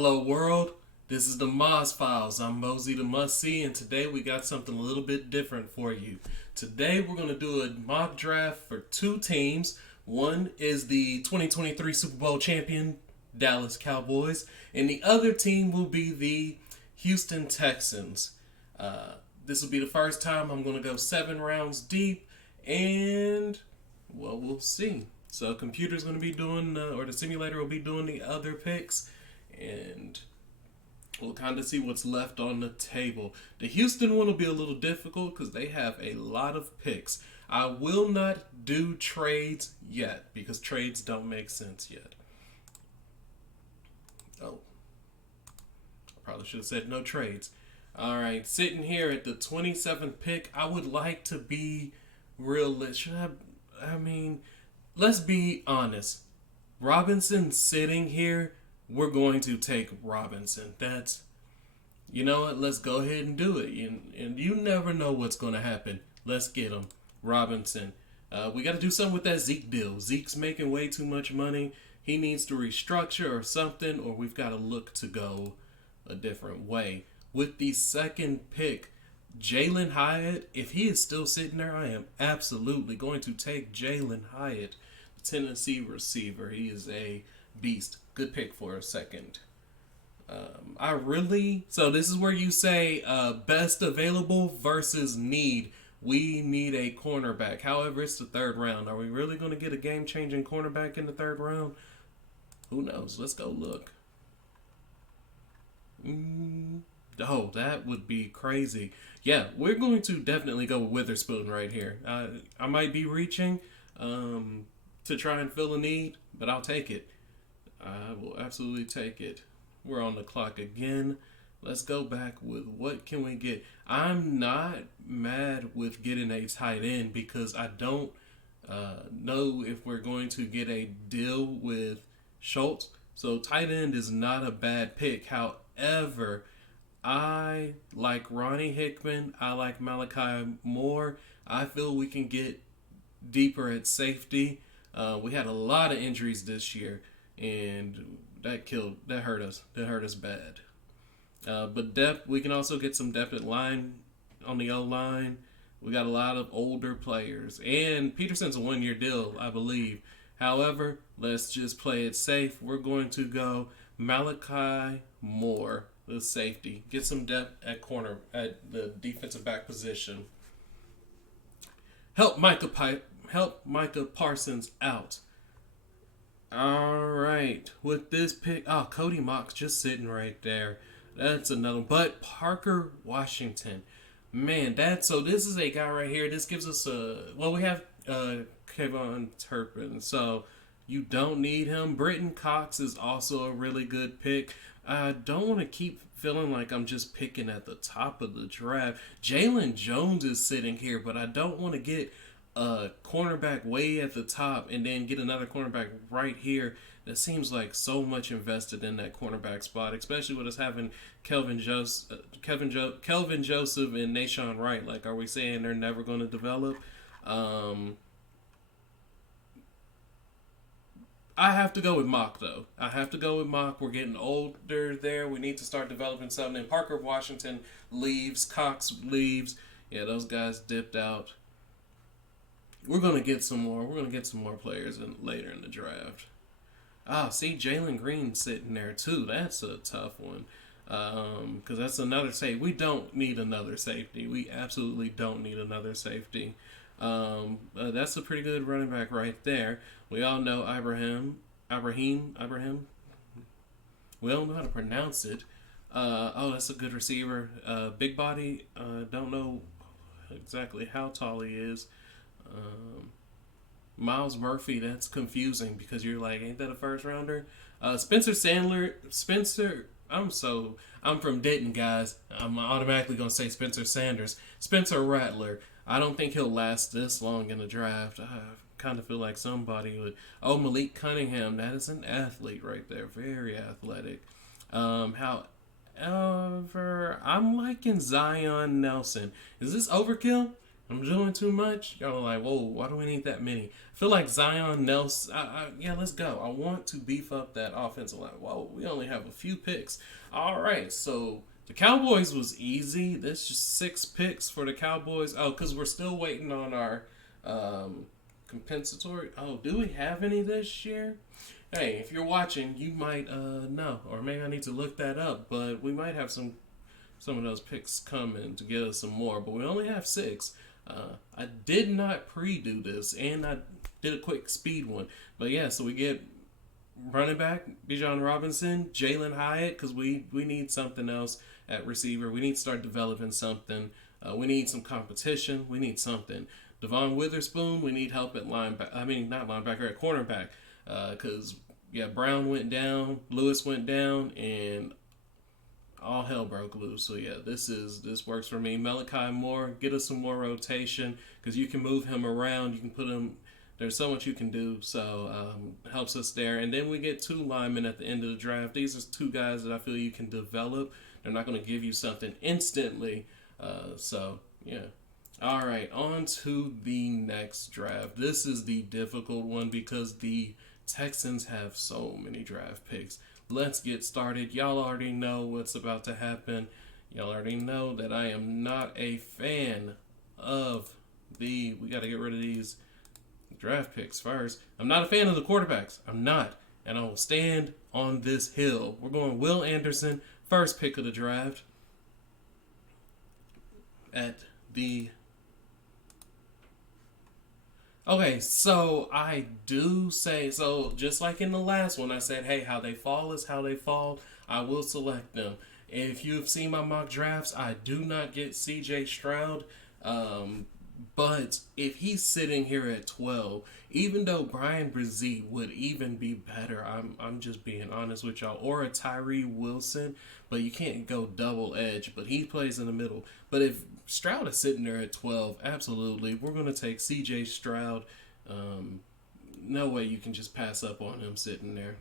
Hello world, this is the Moz Files. I'm Mosey the Must See, and today we got something a little bit different for you. Today we're going to do a mock draft for two teams. One is the 2023 Super Bowl champion, Dallas Cowboys, and the other team will be the Houston Texans. This will be the first time I'm going to go 7 rounds deep, and well, we'll see. So computer's going to be doing, or the simulator will be doing the other picks, and we'll kind of see what's left on the table. The Houston one will be a little difficult because they have a lot of picks. I will not do trades yet because trades don't make sense yet. Oh, I probably should have said no trades. All right, sitting here at the 27th pick, I would like to be realistic. Let's be honest. Robinson sitting here, we're going to take Robinson. You know what? Let's go ahead and do it. And you never know what's going to happen. Let's get him. Robinson. We got to do something with that Zeke deal. Zeke's making way too much money. He needs to restructure or something, or we've got to look to go a different way. With the second pick, Jalen Hyatt, if he is still sitting there, I am absolutely going to take Jalen Hyatt, the Tennessee receiver. He is a beast. Good pick for a second. So this is where you say best available versus need. We need a cornerback. However, it's the third round. Are we really going to get a game-changing cornerback in the third round? Who knows? Let's go look. Oh, that would be crazy. Yeah, we're going to definitely go with Witherspoon right here. I might be reaching to try and fill a need, but I'll take it. I will absolutely take it. We're on the clock again. Let's go back with what can we get. I'm not mad with getting a tight end because I don't know if we're going to get a deal with Schultz. So tight end is not a bad pick. However, I like Ronnie Hickman. I like Malachi Moore. I feel we can get deeper at safety. We had a lot of injuries this year, and that hurt us bad. But depth, we can also get some depth at line on the O-line. We got a lot of older players, and Peterson's a 1-year deal, I believe. However, let's just play it safe. We're going to go Malachi Moore, the safety. Get some depth at corner at the defensive back position. Help Micah Parsons out. All right, with this pick, Cody Mock's just sitting right there. That's another. But Parker Washington, man, so this is a guy right here. This gives us we have Kevon Turpin, so you don't need him. Britton Cox is also a really good pick. I don't want to keep feeling like I'm just picking at the top of the draft. Jalen Jones is sitting here, but I don't want to get a cornerback way at the top and then get another cornerback right here. That seems like so much invested in that cornerback spot, especially with us having Kelvin Joseph and Nashawn Wright. Like, are we saying they're never going to develop? I have to go with Mock, though. We're getting older there. We need to start developing something. And Parker Washington leaves. Cox leaves. Yeah, those guys dipped out. We're going to get some more. We're going to get some more players later in the draft. See, Jalen Green sitting there, too. That's a tough one. Because that's another safety. We don't need another safety. We absolutely don't need another safety. That's a pretty good running back right there. We all know Ibrahim. We don't know how to pronounce it. That's a good receiver. Big body. Don't know exactly how tall he is. Miles Murphy, that's confusing because you're like, ain't that a first rounder? Spencer, I'm from Denton, guys. I'm automatically going to say Spencer Sanders. Spencer Rattler, I don't think he'll last this long in the draft. I kind of feel like somebody would. Malik Cunningham, that is an athlete right there. Very athletic. However, I'm liking Zion Nelson. Is this overkill? I'm doing too much. Y'all are like, whoa, why do we need that many? I feel like Zion Nelson. Yeah, let's go. I want to beef up that offensive line. Whoa, we only have a few picks. All right, so the Cowboys was easy. That's just 6 picks for the Cowboys. Oh, because we're still waiting on our compensatory. Oh, do we have any this year? Hey, if you're watching, you might know, or maybe I need to look that up. But we might have some of those picks coming to get us some more. But we only have 6. I did not pre-do this, and I did a quick speed one. But yeah, so we get running back, Bijan Robinson, Jalen Hyatt, because we need something else at receiver. We need to start developing something. We need some competition. We need something. Devon Witherspoon, we need help at linebacker. I mean, not linebacker, at cornerback. Because, Brown went down, Lewis went down, and all hell broke loose. So yeah, this works for me. Malachi Moore, get us some more rotation because you can move him around. You can put him. There's so much you can do. So helps us there. And then we get 2 linemen at the end of the draft. These are 2 guys that I feel you can develop. They're not going to give you something instantly. So yeah. All right, on to the next draft. This is the difficult one because the Texans have so many draft picks. Let's get started. Y'all already know what's about to happen. Y'all already know that I am not a fan of we got to get rid of these draft picks first. I'm not a fan of the quarterbacks. I'm not. And I will stand on this hill. We're going Will Anderson, first pick of the draft. Okay, so I do say, so just like in the last one, I said, hey, how they fall is how they fall. I will select them. If you've seen my mock drafts, I do not get CJ Stroud. But if he's sitting here at 12, even though Brian Brzee would even be better, I'm just being honest with y'all, or a Tyree Wilson, but you can't go double edge, but he plays in the middle. But if Stroud is sitting there at 12, absolutely, we're going to take CJ Stroud. No way you can just pass up on him sitting there.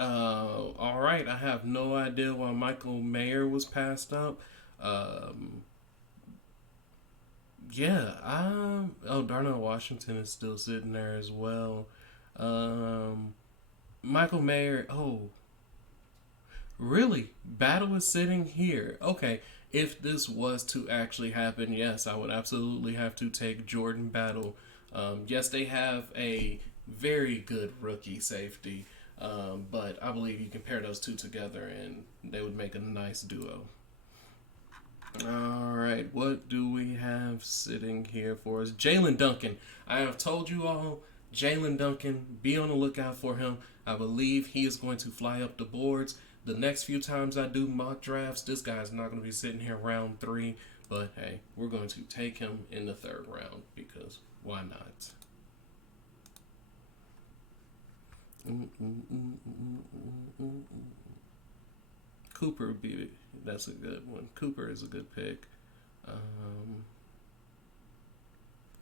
All right, I have no idea why Michael Mayer was passed up. Darnell Washington is still sitting there as well. Michael Mayer, really? Battle is sitting here. Okay, if this was to actually happen, yes, I would absolutely have to take Jordan Battle. Yes, they have a very good rookie safety, but I believe you can pair those 2 together and they would make a nice duo. All right, what do we have sitting here for us? Jalen Duncan. I have told you all, Jalen Duncan, be on the lookout for him. I believe he is going to fly up the boards. The next few times I do mock drafts, this guy's not going to be sitting here round 3. But hey, we're going to take him in the 3rd round because why not? Cooper would be, that's a good one. Cooper is a good pick.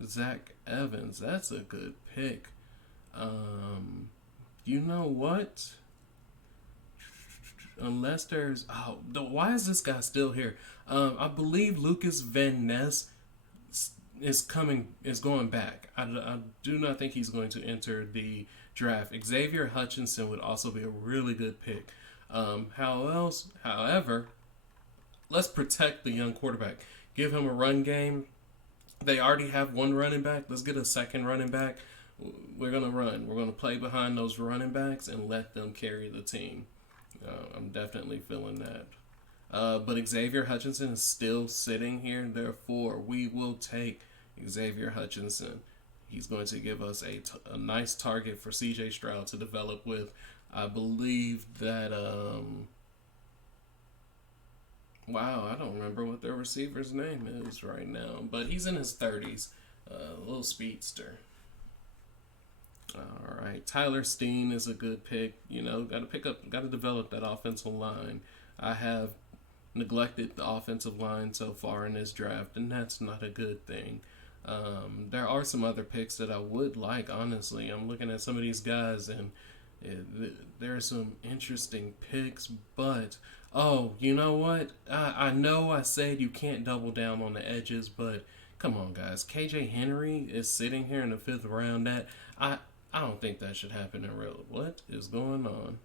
Zach Evans, that's a good pick. You know what? Unless there's why is this guy still here? I believe Lucas Van Ness is going back. I do not think he's going to enter the draft. Xavier Hutchinson would also be a really good pick. However, let's protect the young quarterback. Give him a run game. They already have 1 running back. Let's get a 2nd running back. We're going to run. We're going to play behind those running backs and let them carry the team. I'm definitely feeling that. But Xavier Hutchinson is still sitting here. Therefore, we will take Xavier Hutchinson. He's going to give us a nice target for CJ Stroud to develop with. I believe that, I don't remember what their receiver's name is right now, but he's in his 30s, a little speedster. All right, Tyler Steen is a good pick. Got to develop that offensive line. I have neglected the offensive line so far in this draft, and that's not a good thing. There are some other picks that I would like, honestly. I'm looking at some of these guys, and There are some interesting picks, but oh, you know what? I know I said you can't double down on the edges, but come on, guys. KJ Henry is sitting here in the fifth round. I I don't think that should happen in real. What is going on?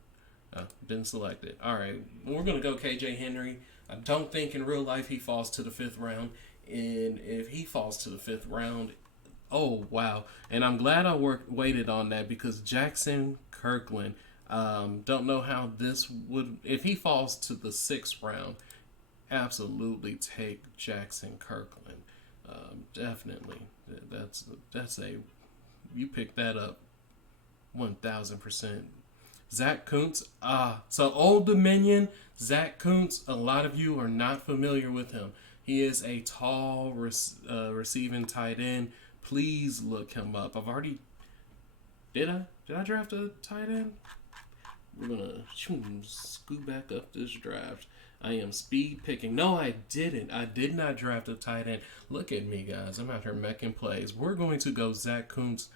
Didn't select it. All right, we're gonna go KJ Henry. I don't think in real life he falls to the fifth round, and if he falls to the fifth round, oh wow! And I'm glad I waited on that because Jackson Kirkland. Don't know how this would if he falls to the sixth round. Absolutely take Jackson Kirkland. Definitely, that's a you picked that up 1,000%. Zach Kuntz. So Old Dominion, Zach Kuntz, a lot of you are not familiar with him. He is a tall receiving tight end. Please look him up. I've already. Did I draft a tight end? We're going to scoot back up this draft. I am speed picking. No, I didn't. I did not draft a tight end. Look at me, guys. I'm out here making plays. We're going to go Zach Kuntz.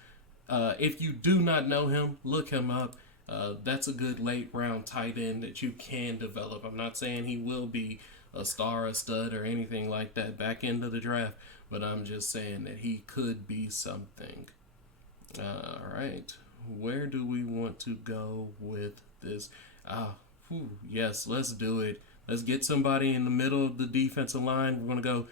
If you do not know him, look him up. That's a good late round tight end that you can develop. I'm not saying he will be a star, a stud, or anything like that back end of the draft, but I'm just saying that he could be something. All right. Where do we want to go with this? Yes, let's do it. Let's get somebody in the middle of the defensive line. We're going to go,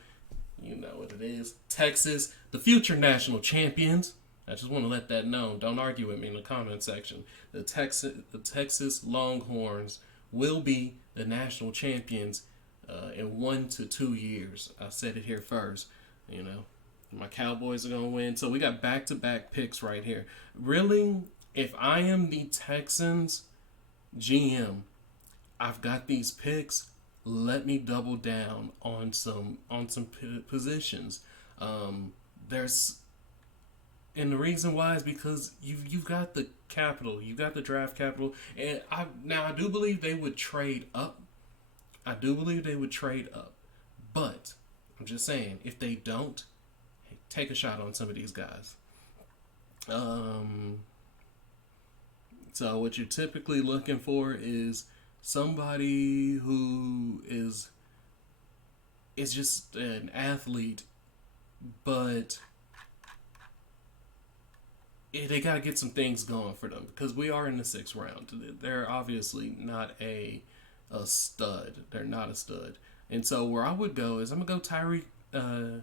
you know what it is, Texas, the future national champions. I just want to let that known. Don't argue with me in the comment section. The Texas Longhorns will be the national champions in 1 to 2 years. I said it here first. You know, my Cowboys are going to win. So we got back-to-back picks right here. Really, if I am the Texans GM, I've got these picks. Let me double down on some positions. There's And the reason why is because you've got the capital, you've got the draft capital, and I do believe they would trade up. But I'm just saying, if they don't, hey, take a shot on some of these guys. So what you're typically looking for is somebody who is just an athlete, but they got to get some things going for them because we are in the sixth round. They're obviously not a stud. They're not a stud. And so where I would go is I'm going to go Tyreek. Oh,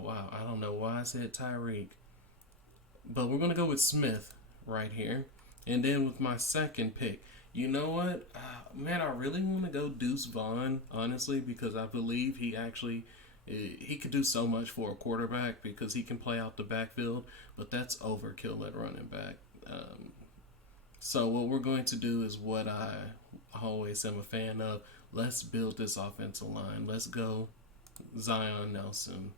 wow. I don't know why I said Tyreek. But we're going to go with Smith right here. And then with my second pick, you know what? Man, I really want to go Deuce Vaughn, honestly, because I believe he could do so much for a quarterback because he can play out the backfield, but that's overkill at running back. So what we're going to do is what I always am a fan of. Let's build this offensive line. Let's go Zion Nelson.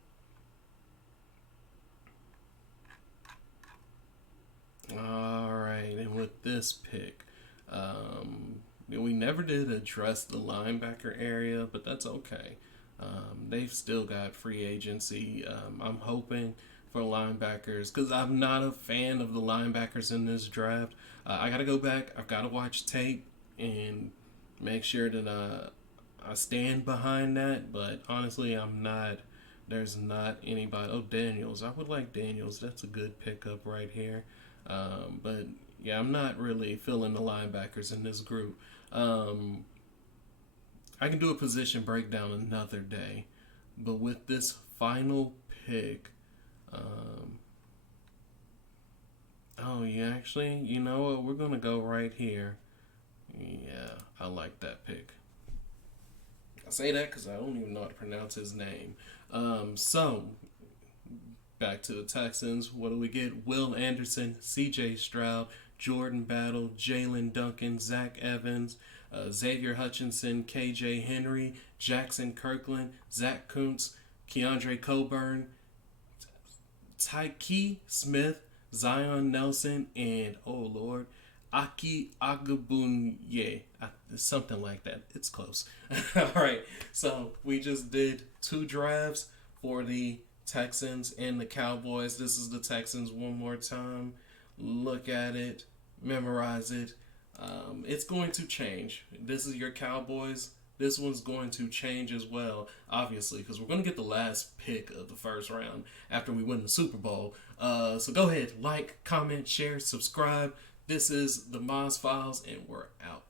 All right, and with this pick, we never did address the linebacker area, but that's okay. They've still got free agency. I'm hoping for linebackers because I'm not a fan of the linebackers in this draft. I got to go back. I've got to watch tape and make sure that I stand behind that. But honestly, I'm not. There's not anybody. Oh, Daniels. I would like Daniels. That's a good pickup right here. But yeah, I'm not really feeling the linebackers in this group. I can do a position breakdown another day, but with this final pick, you know what? We're gonna go right here. Yeah, I like that pick. I say that because I don't even know how to pronounce his name. So back to the Texans. What do we get? Will Anderson, C.J. Stroud, Jordan Battle, Jalen Duncan, Zach Evans, Xavier Hutchinson, KJ Henry, Jackson Kirkland, Zach Kuntz, Keandre Coburn, Tyke Smith, Zion Nelson, and, oh Lord, Aki Agabunye. Something like that. It's close. All right. So we just did 2 drafts for the Texans and the Cowboys. This is the Texans one more time. Look at it. memorize it. It's going to change. This is your Cowboys. This one's going to change as well, obviously, because we're going to get the last pick of the first round after we win the Super Bowl. So go ahead, like, comment, share, subscribe. This is the Moz Files, and we're out.